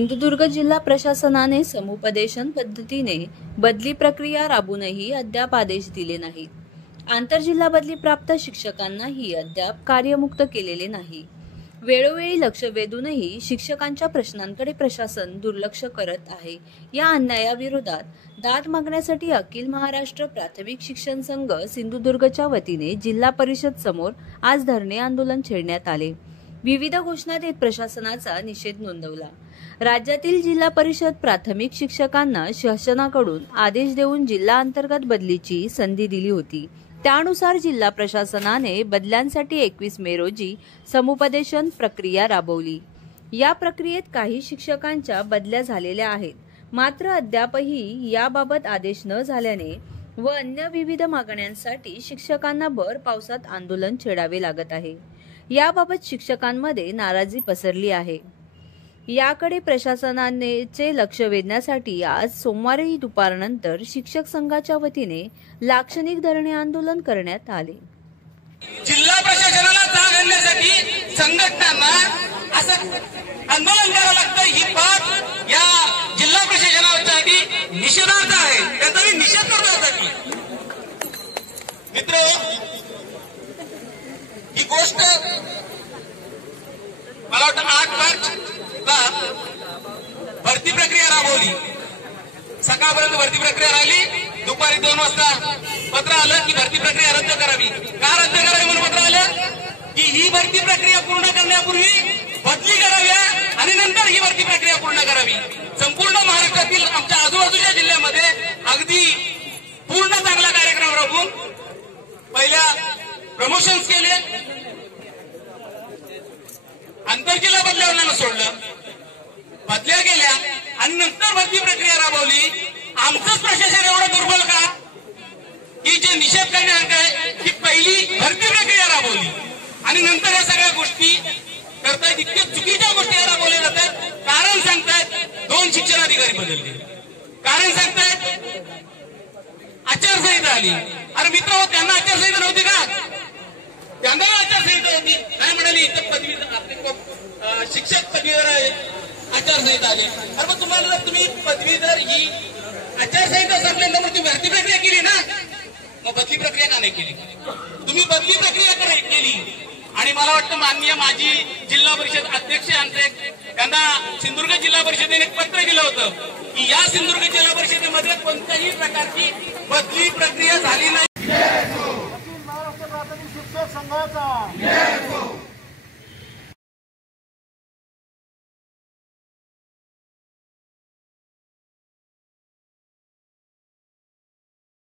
सिंधुदुर्ग जिल्हा प्रशासनाने समुपदेशन पद्धतीने बदली प्रक्रिया राबवूनही अद्याप आदेश दिले नाहीत. आंतरजिल्हा बदली प्राप्त शिक्षकांनाही अद्याप कार्यमुक्त केलेले नाही. वेळोवेळी लक्ष वेधूनही शिक्षकांच्या प्रश्नांकडे प्रशासन दुर्लक्ष करत आहे. या अन्यायाविरोधात दाद मागण्यासाठी अखिल महाराष्ट्र प्राथमिक शिक्षण संघ सिंधुदुर्गच्या वतीने जिल्हा परिषद समोर आज धरणे आंदोलन छेडण्यात आले. विविध घोषणा देत प्रशासनाचा निषेध नोंदवला. राज्यातील जिल्हा परिषद प्राथमिक शिक्षकांना शासनाकडून आदेश देऊन जिल्हा अंतर्गत बदलीची संधी दिली होती. त्यानुसार जिल्हा प्रशासनाने बदल्यांसाठी 21 मे रोजी समुपदेशन प्रक्रिया राबवली. या प्रक्रियेत काही शिक्षकांच्या बदल्या झालेल्या आहेत. मात्र अद्यापही याबाबत आदेश न झाल्याने व अन्य विविध मागण्यांसाठी शिक्षकांना भर पावसात आंदोलन छेडावे लागत आहे. याबाबत शिक्षकांमध्ये नाराजी पसरली आहे. याकडे प्रशासनाचे लक्ष वेधण्यासाठी आज सोमवारी दुपारनंतर शिक्षक संघाच्या वतीने लाक्षणिक धरणे आंदोलन करण्यात आले. जिल्हा प्रशासनाला जाग आणण्यासाठी संघटनांना असं आंदोलन करावं लागतं. ही बाब या जिल्हा प्रशासनासाठी निषेधार्थ आहे. त्यांचा मी निषेध करतो यासाठी. मित्र, ही गोष्ट मला वाटतं 8 मार्चला भरती प्रक्रिया राबवली. सकाळपर्यंत भरती प्रक्रिया राहिली. दुपारी 2 वाजता पत्र आलं की भरती प्रक्रिया रद्द करावी. का रद्द करावी म्हणून पत्र आलं की ही भरती प्रक्रिया पूर्ण करण्यापूर्वी बदली करावी आणि नंतर ही भरती प्रक्रिया पूर्ण करावी. संपूर्ण महाराष्ट्रातील आमच्या आजूबाजूच्या जिल्ह्यामध्ये अगदी पूर्ण चांगला कार्यक्रम राबवून पहिल्या प्रमोशन्स केले, आंतरजिल्हा बदल्यावरला सोडलं, बदल्या गेल्या आणि नंतर भरती प्रक्रिया राबवली. आमचंच प्रशासन एवढं दुर्बल का की जे निषेध करण्यात आहे की पहिली भरती प्रक्रिया राबवली आणि नंतर या सगळ्या गोष्टी करतायत. इतक्या चुकीच्या गोष्टी राबवल्या जातात. कारण सांगतायत 2 शिक्षण अधिकारी बदलले. कारण सांगतायत आचारसंहिता आली. अरे मित्र, त्यांना आचारसंहिता नव्हती का? त्यांना आचारसंहिता होती. काय म्हणाली? इथं पदवीधर शिक्षक पदवीधर आचारसंहिता आली. अरे मग तुम्हाला तुम्ही पदवीधर ही आचारसंहिता संपल्यानंतर तुम्ही भरती प्रक्रिया केली ना, मग बदली प्रक्रिया का नाही केली? तुम्ही बदली प्रक्रिया केली. आणि मला वाटतं माननीय माजी जिल्हा परिषद अध्यक्ष आमचे त्यांना सिंधुदुर्ग जिल्हा परिषदेने एक पत्र दिलं होतं की या सिंधुदुर्ग जिल्हा परिषदेमध्ये कोणत्याही प्रकारची बदली प्रक्रिया झाली नाही. महाराष्ट्र प्राथमिक शिक्षक संघाचा